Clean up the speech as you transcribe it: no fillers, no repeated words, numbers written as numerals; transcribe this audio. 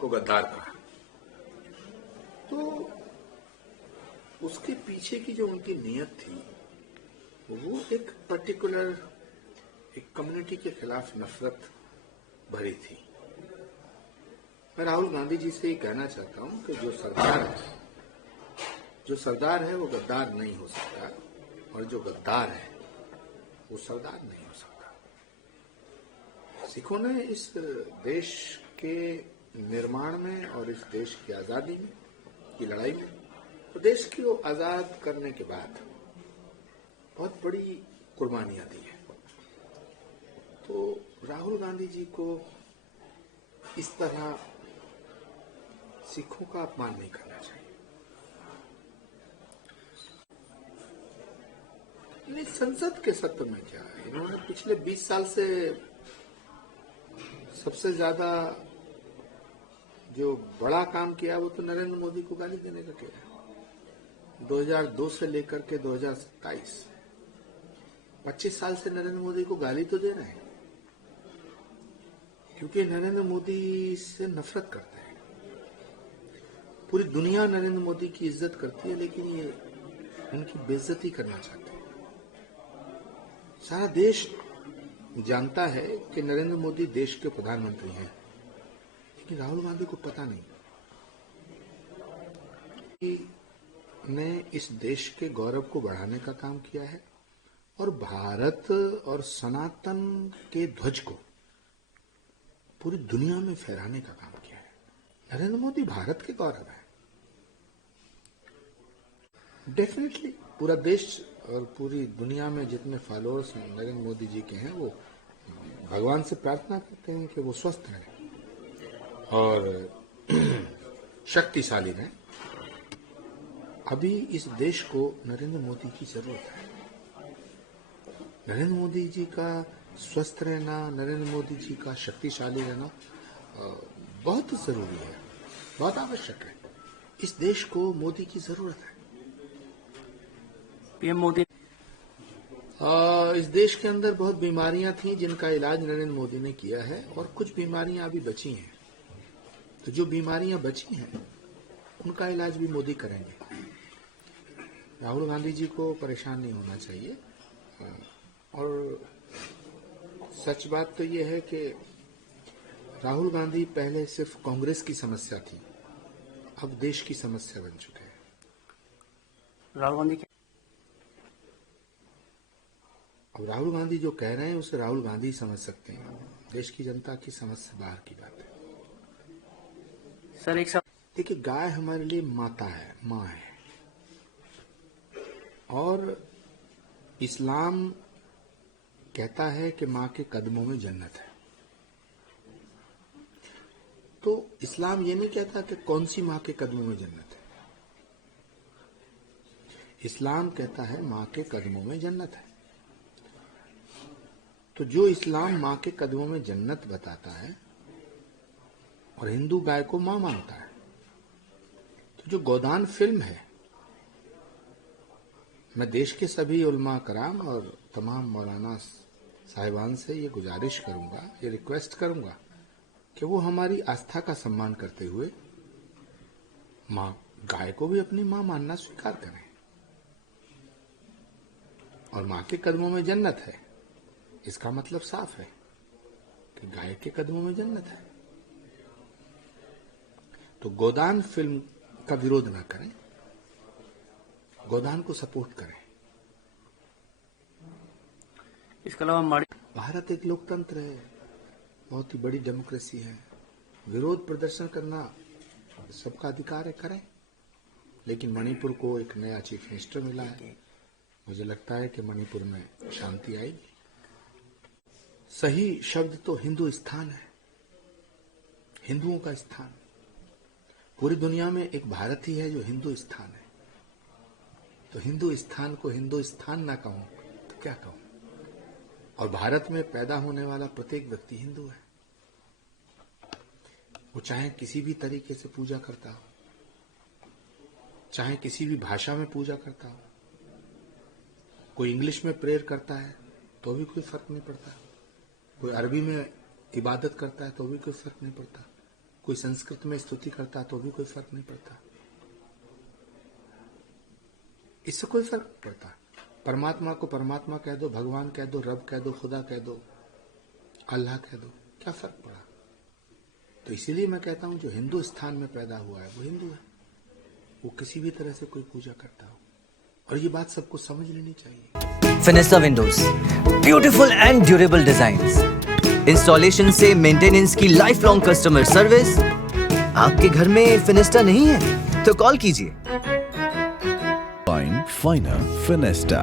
को गद्दार कहा। तो उसके पीछे की जो उनकी नीयत थी वो एक पर्टिकुलर एक कम्युनिटी के खिलाफ नफरत भरी थी। मैं राहुल गांधी जी से ये कहना चाहता हूं कि जो सरदार है वो गद्दार नहीं हो सकता, और जो गद्दार है वो सरदार नहीं हो सकता। सिखों ने इस देश के निर्माण में और इस देश की आजादी में की लड़ाई में, तो देश को आजाद करने के बाद बहुत बड़ी कुर्बानियां दी है। तो राहुल गांधी जी को इस तरह सिखों का अपमान नहीं करना चाहिए। नहीं, संसद के सत्र में क्या है, इन्होंने पिछले 20 साल से सबसे ज्यादा जो बड़ा काम किया वो तो नरेंद्र मोदी को गाली देने का किया। 2002 से लेकर के 2027 25 साल से नरेंद्र मोदी को गाली तो दे रहे हैं, क्योंकि नरेंद्र मोदी से नफरत करते हैं। पूरी दुनिया नरेंद्र मोदी की इज्जत करती है, लेकिन ये उनकी बेइज्जती करना चाहते हैं। सारा देश जानता है कि नरेंद्र मोदी देश के प्रधानमंत्री हैं, लेकिन राहुल गांधी को पता नहीं कि ने इस देश के गौरव को बढ़ाने का काम किया है और भारत और सनातन के ध्वज को पूरी दुनिया में फहराने का काम किया है। नरेंद्र मोदी भारत के गौरव है। डेफिनेटली पूरा देश और पूरी दुनिया में जितने फॉलोअर्स नरेंद्र मोदी जी के हैं वो भगवान से प्रार्थना करते हैं कि वो स्वस्थ रहें और शक्तिशाली रहें। अभी इस देश को नरेंद्र मोदी की जरूरत है। नरेंद्र मोदी जी का स्वस्थ रहना, नरेंद्र मोदी जी का शक्तिशाली रहना बहुत जरूरी है, बहुत आवश्यक है। इस देश को मोदी की जरूरत है। पीएम मोदी इस देश के अंदर बहुत बीमारियां थी जिनका इलाज नरेंद्र मोदी ने किया है, और कुछ बीमारियां अभी बची हैं। तो जो बीमारियां बची हैं उनका इलाज भी मोदी करेंगे। राहुल गांधी जी को परेशान नहीं होना चाहिए। और सच बात तो यह है कि राहुल गांधी पहले सिर्फ कांग्रेस की समस्या थी, अब देश की समस्या बन चुके हैं। अब राहुल गांधी जो कह रहे हैं उसे राहुल गांधी समझ सकते हैं, देश की जनता की समझ से बाहर की बात है। सर एक सब देखिए, गाय हमारे लिए माता है, माँ है, और इस्लाम कहता है कि माँ के कदमों में जन्नत है। तो इस्लाम ये नहीं कहता कि कौन सी माँ के कदमों में जन्नत है। इस्लाम कहता है माँ के कदमों में जन्नत है। तो जो इस्लाम माँ के कदमों में जन्नत बताता है और हिंदू गाय को माँ मानता है, तो जो गोदान फिल्म है, मैं देश के सभी उलमा कराम और तमाम मौलाना साहिबान से ये गुजारिश करूंगा, ये रिक्वेस्ट करूंगा कि वो हमारी आस्था का सम्मान करते हुए माँ गाय को भी अपनी माँ मानना स्वीकार करें। और माँ के कदमों में जन्नत है, इसका मतलब साफ है कि गाय के कदमों में जन्नत है। तो गोदान फिल्म का विरोध ना करें, गोदान को सपोर्ट करें। इसके अलावा भारत एक लोकतंत्र है, बहुत ही बड़ी डेमोक्रेसी है। विरोध प्रदर्शन करना सबका अधिकार है, करें। लेकिन मणिपुर को एक नया चीफ मिनिस्टर मिला है, मुझे लगता है कि मणिपुर में शांति आएगी। सही शब्द तो हिंदुस्तान है, हिंदुओं का स्थान। पूरी दुनिया में एक भारत ही है जो हिंदुस्तान है। तो हिंदुस्तान को हिंदुस्तान ना कहूं तो क्या कहूं। और भारत में पैदा होने वाला प्रत्येक व्यक्ति हिंदू है, वो चाहे किसी भी तरीके से पूजा करता हो, चाहे किसी भी भाषा में पूजा करता हो। कोई इंग्लिश में प्रेयर करता है तो भी कोई फर्क नहीं पड़ता, कोई अरबी में इबादत करता है तो भी कोई फर्क नहीं पड़ता, कोई संस्कृत में स्तुति करता तो भी कोई फर्क नहीं पड़ता, इससे कोई फर्क नहीं पड़ता। परमात्मा को परमात्मा कह दो, भगवान कह दो, रब कह दो, खुदा कह दो, अल्लाह कह दो, क्या फर्क पड़ा। तो इसीलिए मैं कहता हूं जो हिंदू स्थान में पैदा हुआ है वो हिंदू है, वो किसी भी तरह से कोई पूजा करता हो, और ये बात सबको समझ लेनी चाहिए। Fenesta windows, beautiful and durable designs, installation से मेंटेनेंस की लाइफ लॉन्ग कस्टमर सर्विस। आपके घर में फिनिस्टा नहीं है तो कॉल कीजिए। Finer Finesta.